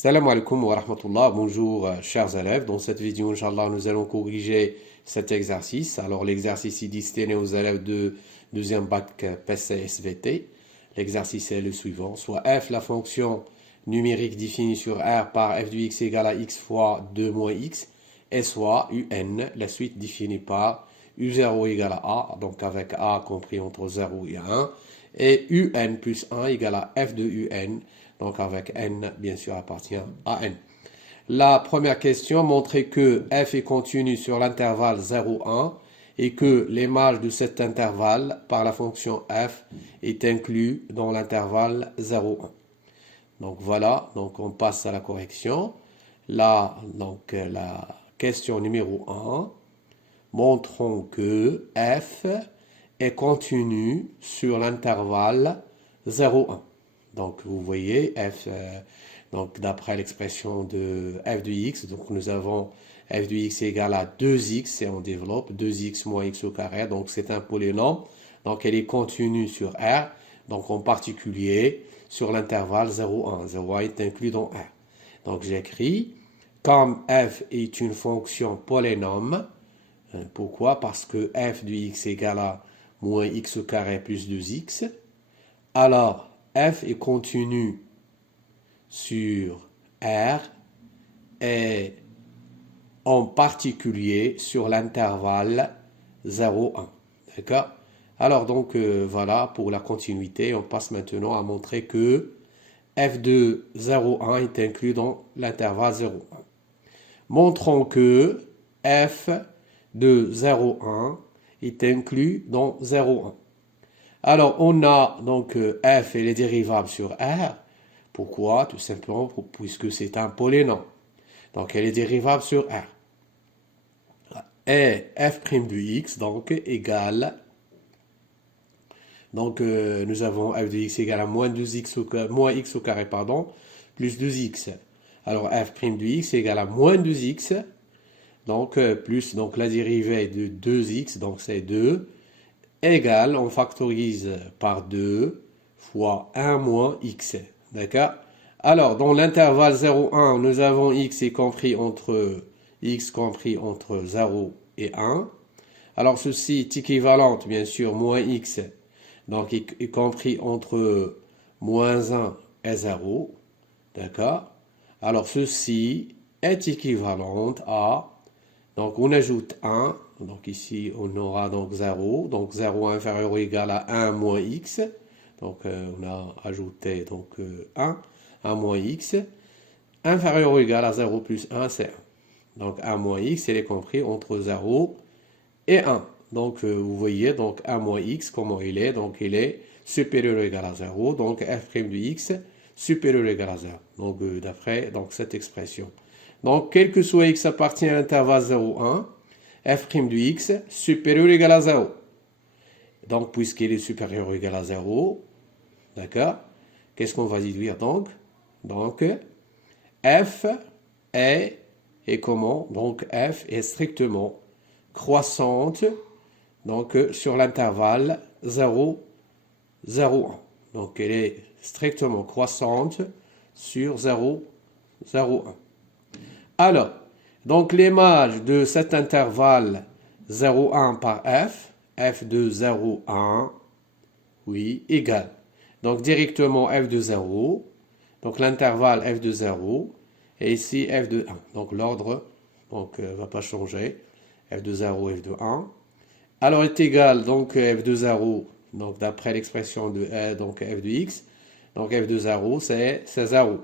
Salam alaikum wa rahmatullah, bonjour chers élèves. Dans cette vidéo, Inch'Allah, nous allons corriger cet exercice. Alors l'exercice est destiné aux élèves de deuxième bac PC SVT. L'exercice est le suivant, soit f, la fonction numérique définie sur R par f de x égale à x fois 2 moins x, et soit un, la suite définie par u0 égale à a, donc avec a compris entre 0 et 1, et un plus 1 égale à f de un, donc avec n, bien sûr, appartient à n. La première question montrait que f est continu sur l'intervalle 0,1 et que l'image de cet intervalle par la fonction f est inclus dans l'intervalle 0,1. Donc voilà, donc on passe à la correction. Là, donc la question numéro 1, montrons que f est continu sur l'intervalle 0,1. Donc vous voyez f, donc d'après l'expression de f de x, donc nous avons f de x égale à 2x et on développe 2x moins x au carré, donc c'est un polynôme, donc elle est continue sur R, donc en particulier sur l'intervalle 0,1. 0,1 est inclus dans R. Donc j'écris, comme f est une fonction polynôme, pourquoi? Parce que f de x égale à moins x au carré plus 2x, alors f est continu sur R et en particulier sur l'intervalle 0,1. D'accord? Alors donc voilà pour la continuité. On passe maintenant à montrer que f de 0,1 est inclus dans l'intervalle 0,1. Montrons que f de 0,1 est inclus dans 0,1. Alors, on a donc f et les dérivables sur R. Pourquoi? Tout simplement puisque c'est un polynôme. Donc, elle est dérivable sur R. Et f' de x, donc, égale... Donc, nous avons f de x égale à moins x au carré, pardon, plus 2x. Alors, f' de x égale à moins 2x. Donc, plus donc, la dérivée de 2x, donc c'est 2. Égale, on factorise par 2 fois 1 moins x. D'accord? Alors, dans l'intervalle 0,1, nous avons x compris entre 0 et 1. Alors, ceci est équivalent, bien sûr, moins x, donc est compris entre moins 1 et 0. D'accord? Alors, ceci est équivalent à, donc on ajoute 1. Donc ici, on aura donc 0. Donc 0 inférieur ou égal à 1 moins x. Donc on a ajouté donc 1 moins x. Inférieur ou égal à 0 plus 1, c'est 1. Donc 1 moins x, il est compris entre 0 et 1. Donc vous voyez, donc 1 moins x, comment il est? Donc il est supérieur ou égal à 0. Donc f' de x supérieur ou égal à 0. Donc d'après cette expression. Donc quel que soit x appartient à l'intervalle 0, 1. f' de x supérieur ou égal à 0. Donc, puisqu'il est supérieur ou égal à 0, d'accord, qu'est-ce qu'on va déduire donc? Donc, f est comment? Donc, f est strictement croissante donc, sur l'intervalle 0, 0, 1. Donc, elle est strictement croissante sur 0, 0, 1. Alors, donc l'image de cet intervalle 0,1 par f de 0,1, oui, égale. Donc directement f de 0, donc l'intervalle f de 0, et ici f de 1. Donc l'ordre ne va pas changer, f de 0, f de 1. Alors est égal, donc f de 0, donc d'après l'expression de donc f de x, donc f de 0, c'est 0.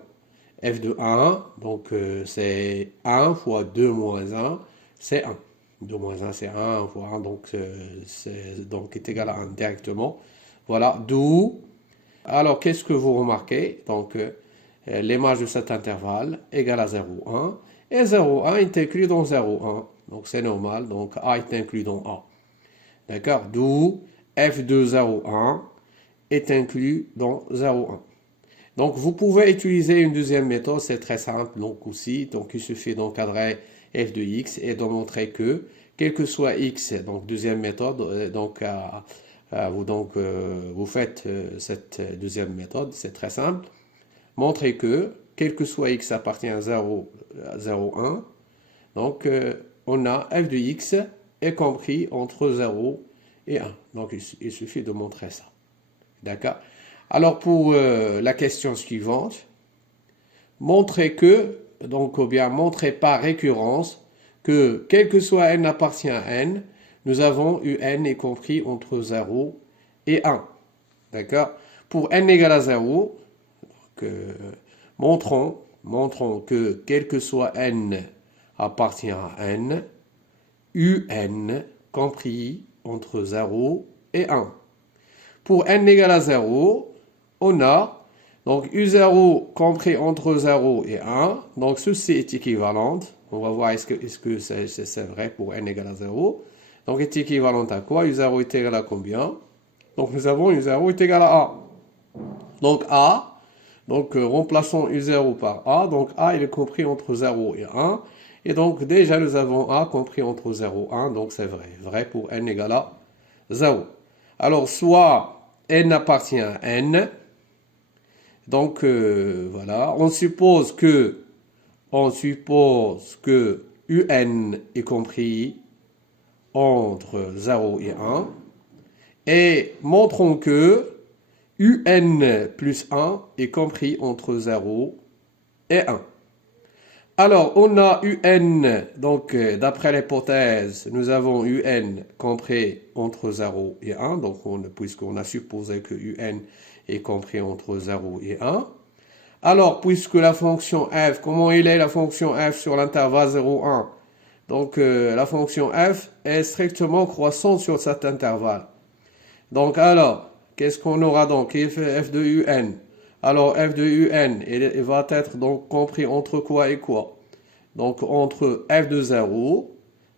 f de 1, donc c'est 1 fois 2 moins 1, c'est 1. 2 moins 1, c'est 1 fois 1, donc est égal à 1 directement. Voilà, d'où... Alors, qu'est-ce que vous remarquez? Donc, l'image de cet intervalle égale à 0,1. Et 0,1 est inclus dans 0,1. Donc, c'est normal. Donc, A est inclus dans A. D'accord? D'où f de 0,1 est inclus dans 0,1. Donc, vous pouvez utiliser une deuxième méthode, c'est très simple, donc aussi, donc il suffit d'encadrer f de x et de montrer que, quel que soit x, donc deuxième méthode, vous faites cette deuxième méthode, c'est très simple, montrer que quel que soit x appartient à 0, 1, donc on a f de x est compris entre 0 et 1. Donc il suffit de montrer ça. D'accord? Alors pour la question suivante, montrer que, donc ou bien montrer par récurrence que quel que soit n appartient à n, nous avons un est compris entre 0 et 1. D'accord? Pour n égale à 0, montrons que quel que soit n appartient à n, un compris entre 0 et 1. Pour n égale à 0, on a donc U0 compris entre 0 et 1. Donc ceci est équivalent. On va voir est-ce que c'est vrai pour n égale à 0. Donc est équivalent à quoi? U0 est égal à combien? Donc nous avons U0 est égal à A. Donc A, remplaçons U0 par A. Donc A il est compris entre 0 et 1. Et donc déjà nous avons A compris entre 0 et 1. Donc c'est vrai. Vrai pour n égale à 0. Alors soit n appartient à n. Donc voilà, on suppose que un est compris entre 0 et 1 et montrons que un plus 1 est compris entre 0 et 1. Alors, on a un, donc d'après l'hypothèse, nous avons un compris entre 0 et 1, donc puisqu'on a supposé que un est compris entre 0 et 1. Alors, puisque la fonction f, comment il est la fonction f sur l'intervalle 0, 1? Donc, la fonction f est strictement croissante sur cet intervalle. Donc, alors, qu'est-ce qu'on aura donc? F de un. Alors, f de un, il va être donc compris entre quoi et quoi? Donc, entre f de 0,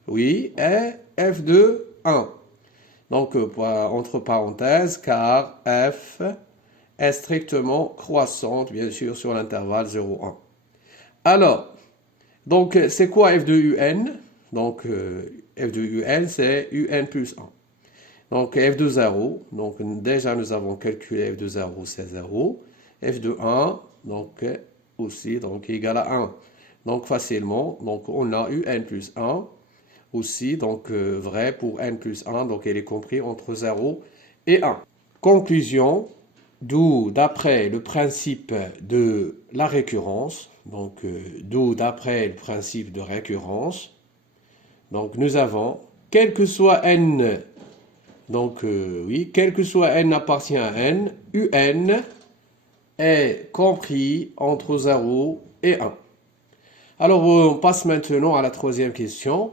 oui, et f de 1. Donc, entre parenthèses, car f est strictement croissante, bien sûr, sur l'intervalle 0, 1. Alors, donc, c'est quoi f de un? Donc, f de un, c'est un plus 1. Donc, f de 0, donc déjà nous avons calculé f de 0, c'est 0. F de 1, donc aussi, donc égal à 1. Donc, facilement, donc on a un plus 1 aussi, donc vrai pour n plus 1, donc elle est compris entre 0 et 1. Conclusion, d'où d'après le principe de la récurrence, donc d'après le principe de récurrence, donc nous avons, quel que soit n, donc oui, quel que soit n appartient à n, un est compris entre 0 et 1. Alors on passe maintenant à la troisième question.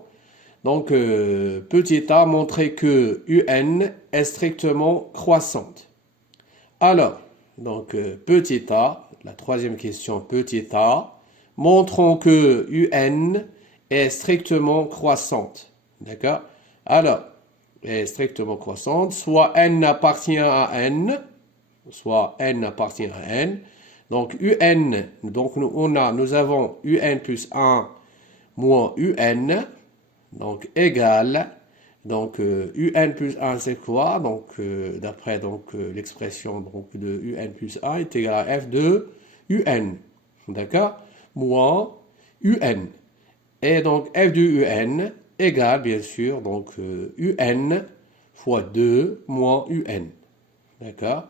Donc petit a montrer que un est strictement croissante. Alors, donc petit a, la troisième question, petit a, montrons que un est strictement croissante. D'accord? Alors, est strictement croissante, soit n appartient à n, soit n appartient à n. Donc un, donc nous avons un plus 1 moins un, donc égal, donc un plus 1 c'est quoi? Donc d'après l'expression de un plus 1 est égal à f de un, d'accord? Moins un. Et donc f de un égale bien sûr donc un fois 2 moins un, d'accord?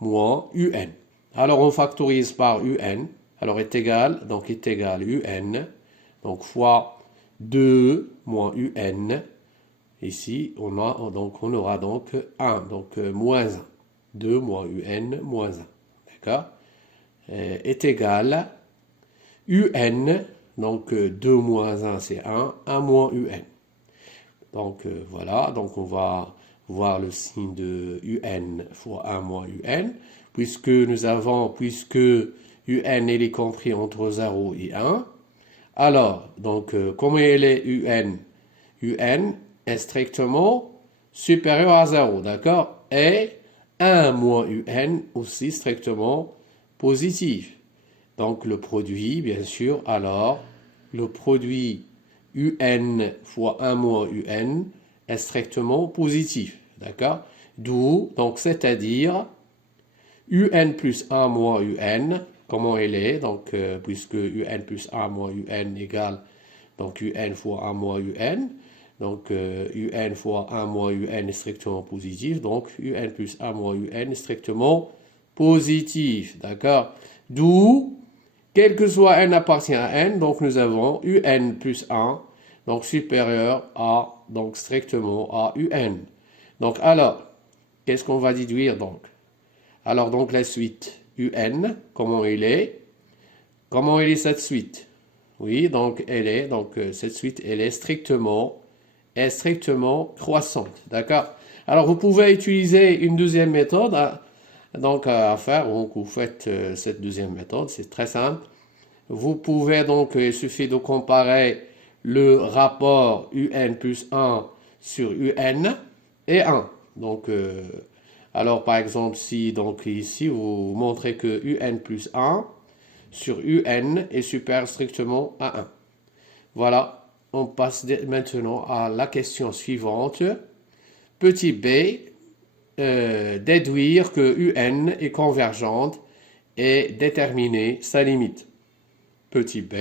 Moins un. Alors on factorise par un, alors est égal un, donc fois 2 moins un, ici on aura donc 1, donc moins 1, 2 moins un, moins 1, d'accord? Est égal un, donc 2 moins 1 c'est 1 moins un. Donc voilà, donc on va voir le signe de un fois 1 moins un, puisque un il est compris entre 0 et 1. Alors, donc comment il est un? Un est strictement supérieur à 0, d'accord? Et 1 moins un aussi strictement positif. Donc le produit, bien sûr, alors le produit un fois 1 moins un est strictement positif, d'accord? D'où, donc c'est-à-dire un plus 1 moins un comment elle est, donc puisque un plus 1 moins un égale donc un fois 1 moins un, donc un fois 1 moins un est strictement positif, donc un plus 1 moins un est strictement positif, d'accord? D'où, quel que soit n appartient à n, donc nous avons un plus 1, donc supérieur à, donc strictement à un. Donc alors, qu'est-ce qu'on va déduire donc? Alors donc la suite un, comment il est? Comment elle est cette suite? Oui, donc elle est, donc cette suite, elle est strictement croissante, d'accord? Alors vous pouvez utiliser une deuxième méthode à faire, donc vous faites cette deuxième méthode, c'est très simple. Vous pouvez donc, il suffit de comparer le rapport un plus 1 sur un et 1. Donc, alors par exemple, si donc ici vous montrez que un plus 1 sur un est supérieur strictement à 1. Voilà, on passe maintenant à la question suivante. Petit b, déduire que un est convergente et déterminer sa limite. Petit b,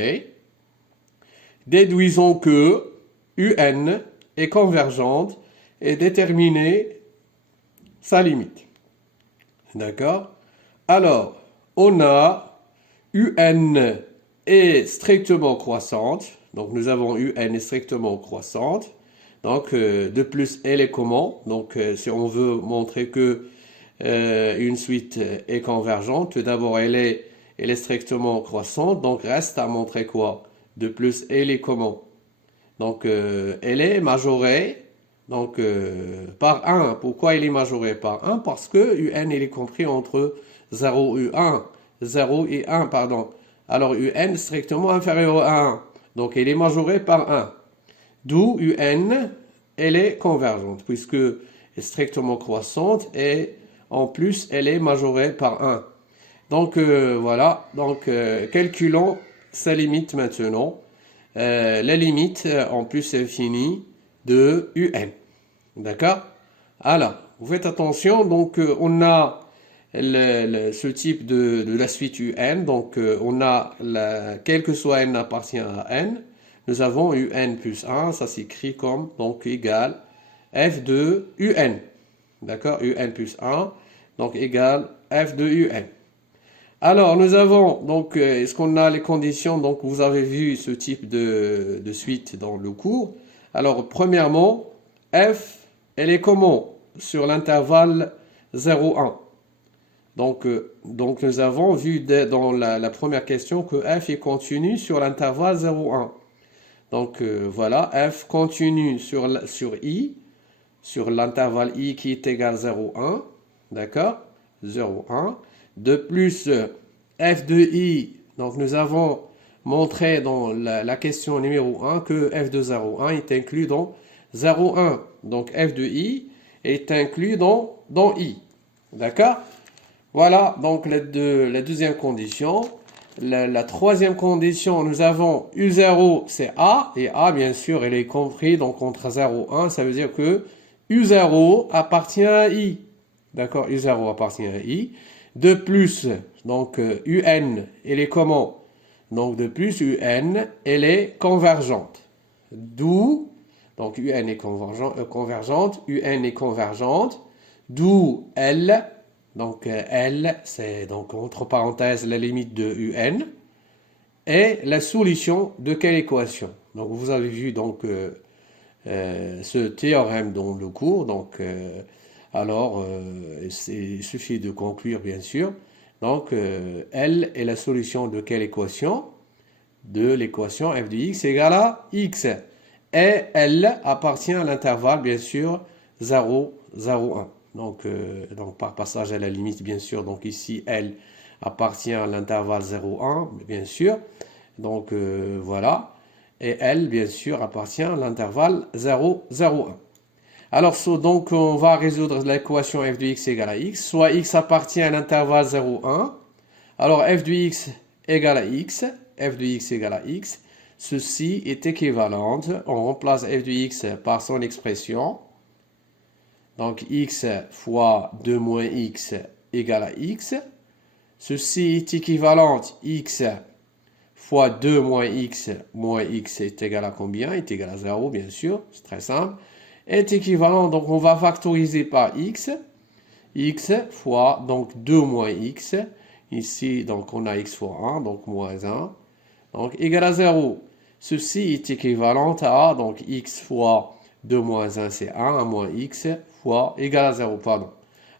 déduisons que un est convergente et déterminer sa limite. D'accord? Alors, on a un est strictement croissante. Donc, nous avons un est strictement croissante. Donc, de plus, elle est comment? Donc, si on veut montrer que une suite est convergente, tout d'abord, elle est strictement croissante. Donc, reste à montrer quoi? De plus, elle est comment? Donc, elle est majorée donc, par 1. Pourquoi elle est majorée par 1? Parce que un il est compris entre 0 et 1. 0 et 1, pardon. Alors, un est strictement inférieur à 1. Donc, elle est majorée par 1. D'où un, elle est convergente, puisque elle est strictement croissante et en plus, elle est majorée par 1. Donc, voilà. Donc, calculons sa limite maintenant. La limite en plus infinie de un. D'accord? Alors, vous faites attention. Donc, on a ce type de la suite un. Donc, on a, quel que soit n appartient à n, nous avons un plus 1. Ça s'écrit comme, donc, égal f de un. D'accord? Un plus 1. Donc, égal f de un. Alors, nous avons, donc, est-ce qu'on a les conditions? Donc, vous avez vu ce type de suite dans le cours. Alors, premièrement, f, elle est comment? Sur l'intervalle 0, 1. Donc, nous avons vu dans la première question que f est continu sur l'intervalle 0, 1. Donc, voilà, f continue sur i, sur l'intervalle i qui est égal à 0, 1. D'accord? 0, 1. De plus, f de i, donc nous avons montré dans la question numéro 1 que f de 0, 1 est inclus dans 0, 1. Donc f de i est inclus dans i. D'accord? Voilà, donc la deuxième condition. La troisième condition, nous avons U0, c'est A, et A, bien sûr, elle est compris donc entre 0 et 1, ça veut dire que U0 appartient à I. D'accord? U0 appartient à I. De plus, donc UN, elle est comment? Donc de plus, UN, elle est convergente. D'où, donc UN est convergente, UN est convergente, d'où L, donc L, c'est donc entre parenthèses la limite de UN, et la solution de quelle équation? Donc vous avez vu donc ce théorème dans le cours, donc alors il suffit de conclure bien sûr. Donc L est la solution de quelle équation? De l'équation f de x égale à x. Et L appartient à l'intervalle bien sûr 0, 0, 1. Donc par passage à la limite bien sûr. Donc ici L appartient à l'intervalle 0, 1 bien sûr. Donc voilà. Et L bien sûr appartient à l'intervalle 0, 0, 1. Alors, donc, on va résoudre l'équation f de x égale à x. Soit x appartient à l'intervalle 0, 1. Alors, f de x égale à x. F de x égale à x. Ceci est équivalent. On remplace f de x par son expression. Donc, x fois 2 moins x égale à x. ceci est équivalent x fois 2 moins x est égal à combien? Est égal à 0, bien sûr, c'est très simple. Est équivalent, donc on va factoriser par x fois, donc 2 moins x, ici, donc on a x fois 1, donc moins 1, donc égal à 0. Ceci est équivalent à, donc x fois 2 moins 1, c'est 1 moins x fois égal à 0, pardon.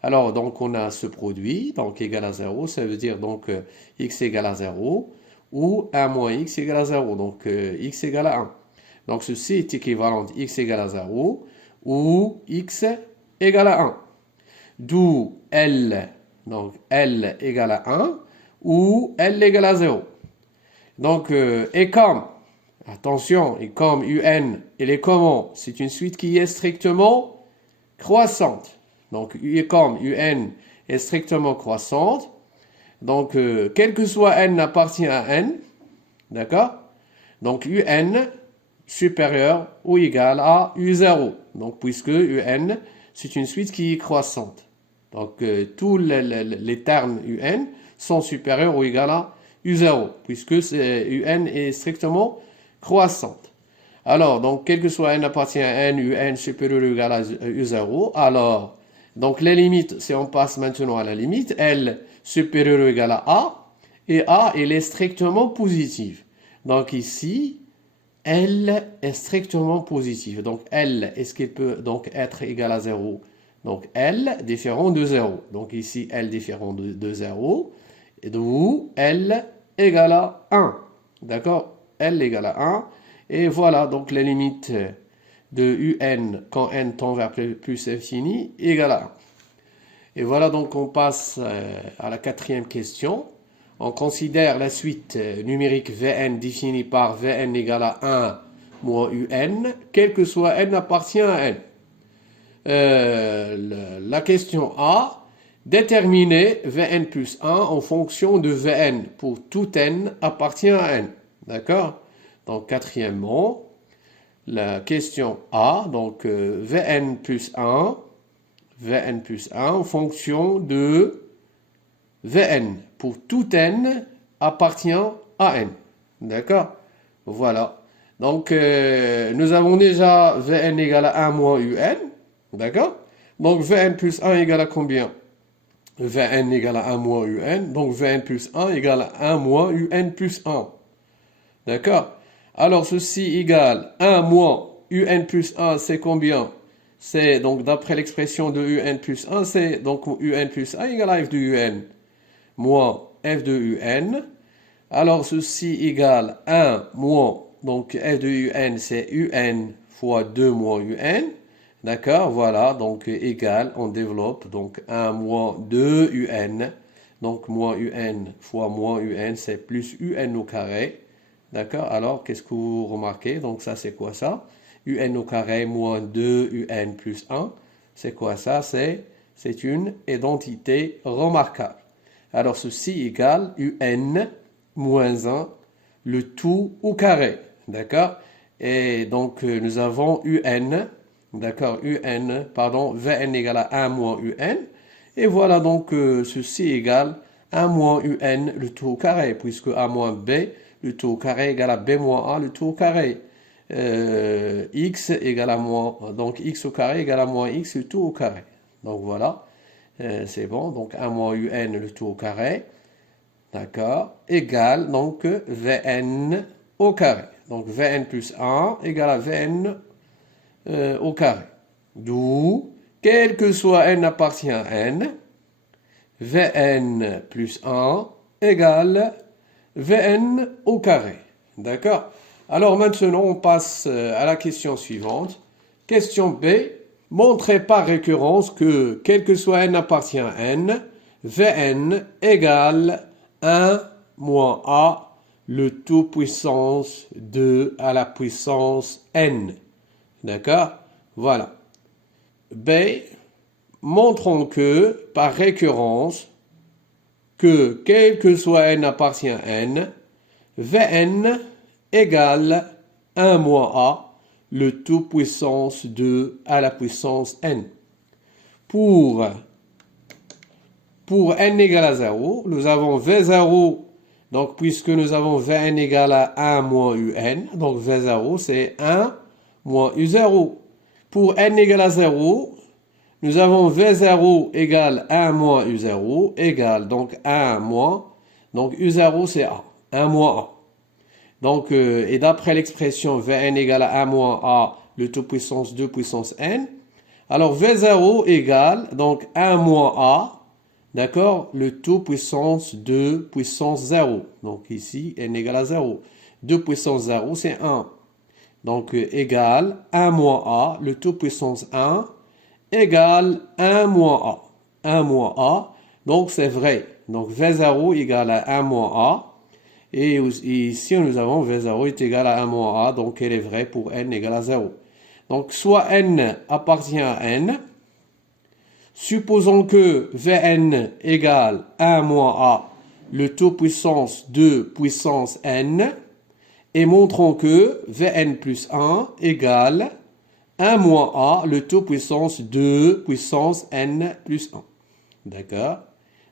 Alors, donc on a ce produit, donc égal à 0, ça veut dire donc x égale à 0, ou 1 moins x égale à 0, donc x égale à 1. Donc ceci est équivalent à x égale à 0, ou x égale à 1. D'où L, donc L égale à 1, ou L égale à 0. Donc, et comme, attention, et comme UN, elle est comment? C'est une suite qui est strictement croissante. Donc, et comme UN est strictement croissante, donc, quel que soit N appartient à N, d'accord? Donc, UN supérieur ou égal à U0. Donc, puisque UN, c'est une suite qui est croissante. Donc, tous les termes UN sont supérieurs ou égal à U0, puisque UN est strictement croissante. Alors, donc, quel que soit N appartient à N, UN supérieur ou égal à U0, alors, donc les limites, si on passe maintenant à la limite, L supérieur ou égal à A, et A, elle est strictement positive. Donc ici, L est strictement positive. Donc L, est-ce qu'il peut donc être égal à 0? Donc L différent de 0. Donc ici, L différent de 0. Et d'où L égale à 1. D'accord? L égale à 1. Et voilà, donc les limites de UN quand n tend vers plus infini égale à 1. Et voilà, donc on passe à la quatrième question. On considère la suite numérique Vn définie par Vn égale à 1 moins Un, quel que soit n appartient à n. La question A, déterminer Vn plus 1 en fonction de Vn pour tout n appartient à n. D'accord? Donc, quatrièmement, la question A, donc Vn plus 1 en fonction de Vn pour tout n appartient à n. D'accord? Voilà. Donc, nous avons déjà Vn égale à 1 moins Un. D'accord? Donc, Vn plus 1 égale à combien? Vn égale à 1 moins Un. Donc, Vn plus 1 égale à 1 moins Un plus 1. D'accord? Alors, ceci égale 1 moins Un plus 1, c'est combien? C'est donc, d'après l'expression de Un plus 1, c'est donc Un plus 1 égale à f de Un moins f de Un. Alors, ceci égale 1 moins, donc f de Un, c'est Un fois 2 moins Un. D'accord, voilà, donc égal, on développe, donc 1 moins 2 Un. Donc, moins Un fois moins Un, c'est plus Un au carré. D'accord, alors qu'est-ce que vous remarquez? Donc, ça, c'est quoi ça? Un au carré moins 2 Un plus 1. C'est quoi ça? C'est une identité remarquable. Alors, ceci égale Un moins 1, le tout au carré. D'accord? Et donc, nous avons Un, d'accord, Vn égale à 1 moins Un. Et voilà, donc, ceci égale 1 moins Un, le tout au carré, puisque A moins B, le tout au carré égale à B moins A, le tout au carré. X égale à moins, donc X au carré égale à moins X, le tout au carré. Donc, voilà. C'est bon, donc 1 moins Un, le tout au carré, d'accord, égale donc Vn au carré. Donc Vn plus 1 égale à Vn au carré. D'où, quel que soit n appartient à n, Vn plus 1 égale Vn au carré. D'accord? Alors maintenant, on passe à la question suivante. Question B. Montrez par récurrence que, quel que soit n appartient à n, Vn égale 1 moins a, le tout puissance 2 à la puissance n. D'accord? Voilà. B. Montrons que, par récurrence, que, quel que soit n appartient à n, Vn égale 1 moins a, le tout puissance 2 à la puissance n. Pour pour n égale à 0, nous avons V0, donc puisque nous avons Vn égale à 1 moins Un, donc V0 c'est 1 moins U0. Pour n égale à 0, nous avons V0 égale 1 moins U0 égale donc 1 moins, donc U0 c'est A, 1 moins A. Donc, et d'après l'expression Vn égale à 1 moins A, le tout puissance 2 puissance n, alors V0 égale donc 1 moins A, d'accord, le tout puissance 2 puissance 0. Donc ici, n égale à 0. 2 puissance 0, c'est 1. Donc égale 1 moins A, le tout puissance 1, égale 1 moins A. 1 moins A, donc c'est vrai. Donc V0 égale à 1 moins A. Et ici, nous avons V0 est égal à 1 moins A, donc elle est vraie pour n égale à 0. Donc, soit n appartient à n. Supposons que Vn égale 1 moins A, le tout puissance 2 puissance n. Et montrons que Vn plus 1 égale 1 moins A, le tout puissance 2 puissance n plus 1. D'accord?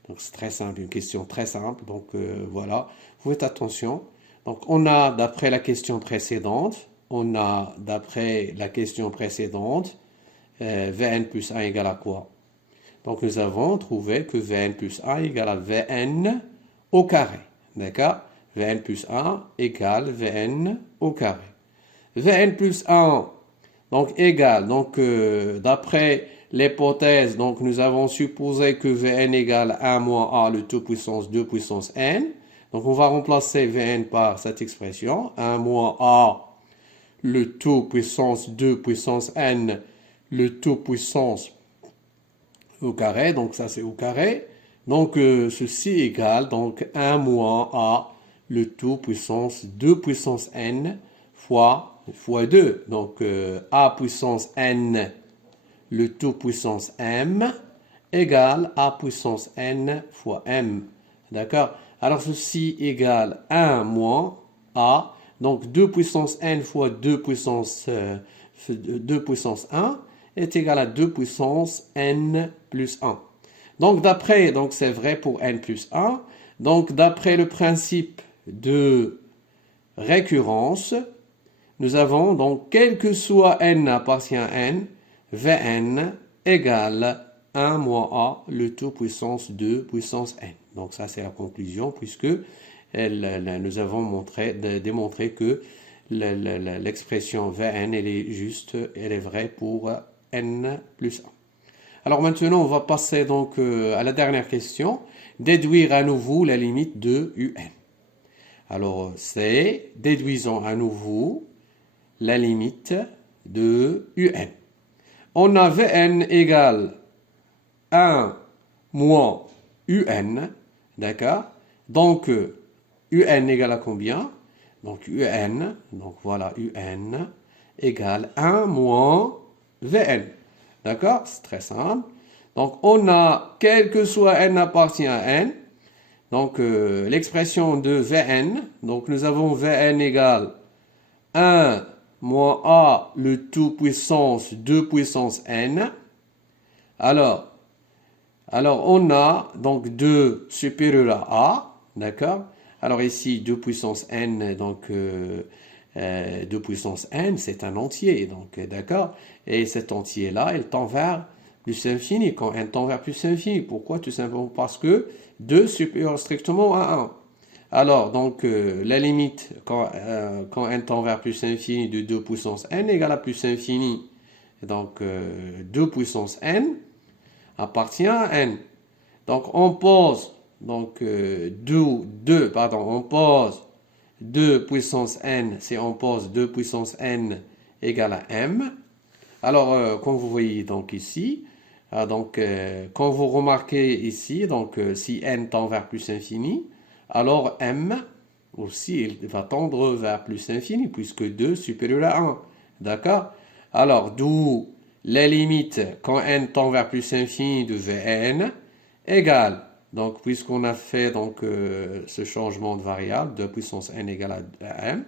Donc, c'est très simple, une question très simple. Donc, voilà, vous faites attention. Donc, on a, d'après la question précédente, Vn plus 1 égale à quoi? Donc, nous avons trouvé que Vn plus 1 égale à Vn au carré. D'accord? Vn plus 1 égale Vn au carré. Vn plus 1, donc, égale, donc, d'après l'hypothèse, donc, nous avons supposé que Vn égale 1 moins A, le tout puissance 2 puissance n. Donc, on va remplacer Vn par cette expression, 1 moins A, le tout puissance 2 puissance n, le tout puissance au carré, donc ça c'est au carré. Donc, ceci égale, donc, 1 moins A, le tout puissance 2 puissance n fois 2. Donc, A puissance n, le tout puissance m, égale A puissance n fois m. D'accord? Alors, ceci égale 1 moins A. Donc, 2 puissance n fois 2 puissance 1 est égal à 2 puissance n plus 1. Donc, donc c'est vrai pour n plus 1. Donc, d'après le principe de récurrence, nous avons donc, quel que soit n appartient à n, Vn égale 1 moins A, le tout puissance 2 puissance n. Donc ça c'est la conclusion puisque nous avons démontré que l'expression Vn elle est juste, elle est vraie pour n plus 1. Alors maintenant on va passer donc à la dernière question, déduire à nouveau la limite de Un. Alors c'est, déduisons à nouveau la limite de Un. On a Vn égale 1 moins Un, d'accord? Donc, Un égale à combien? Donc, Un, donc voilà, Un égale 1 moins Vn. D'accord? C'est très simple. Donc, on a, quel que soit n appartient à n, donc l'expression de Vn, donc nous avons Vn égale 1 moins A, le tout puissance 2 puissance n. Alors, on a donc 2 supérieur à A, d'accord? Alors ici, 2 puissance n, donc 2 puissance n, c'est un entier, donc d'accord? Et cet entier-là, il tend vers plus infini, quand n tend vers plus infini. Pourquoi? Tout simplement parce que 2 supérieur strictement à 1. Alors, donc, la limite, quand n tend vers plus infini de 2 puissance n égale à plus infini, donc 2 puissance n, appartient à n. Donc, on pose, donc, on pose 2 puissance n, si on pose 2 puissance n égale à m. Alors, comme vous voyez donc ici, donc, quand vous remarquez ici, donc, si n tend vers plus infini, alors m aussi, il va tendre vers plus infini, puisque 2 supérieur à 1. D'accord? Alors, d'où la limite quand n tend vers plus infini de Vn égale, donc puisqu'on a fait donc ce changement de variable, 2 puissance n égale à m,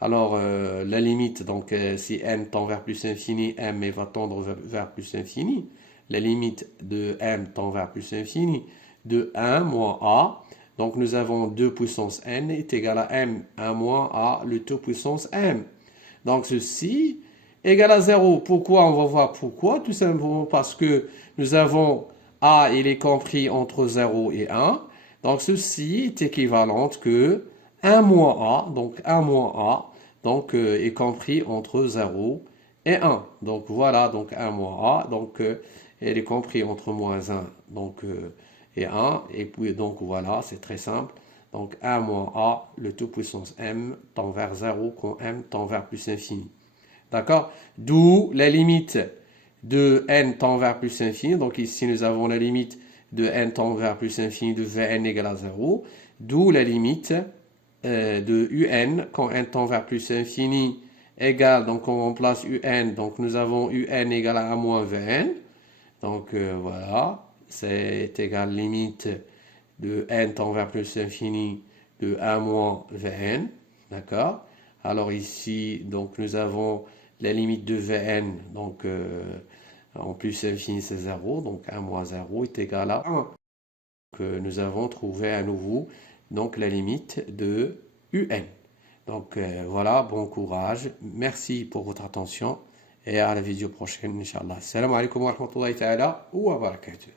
alors la limite, donc si n tend vers plus infini, m va tendre vers plus infini, la limite de m tend vers plus infini, de 1 moins a. Donc nous avons 2 puissance n est égal à m, 1 moins a, le tout puissance m. Donc ceci est égal à 0. Pourquoi? On va voir pourquoi. Tout simplement parce que nous avons a, il est compris entre 0 et 1. Donc ceci est équivalent que 1 moins a, donc 1 moins a, donc est compris entre 0 et 1. Donc voilà, donc 1 moins a, donc elle est compris entre moins 1 donc, et 1. Et puis donc voilà, c'est très simple. Donc 1 moins a, le tout puissance m tend vers 0 quand m tend vers plus infini. D'accord? D'où la limite de n tend vers plus infini. Donc ici, nous avons la limite de n tend vers plus infini de Vn égale à 0. D'où la limite de un quand n tend vers plus infini égale, donc on remplace un, donc nous avons un égale à 1 moins Vn. Donc voilà, c'est égal limite de n tend vers plus infini de 1 moins Vn. D'accord? Alors ici, donc nous avons la limite de Vn, donc en plus infini c'est 0, donc 1 moins 0 est égal à 1. Donc nous avons trouvé à nouveau donc la limite de un. Donc voilà, bon courage, merci pour votre attention et à la vidéo prochaine, Inch'Allah. Salam alaikum wa rahmatullahi ta'ala wa barakatuh.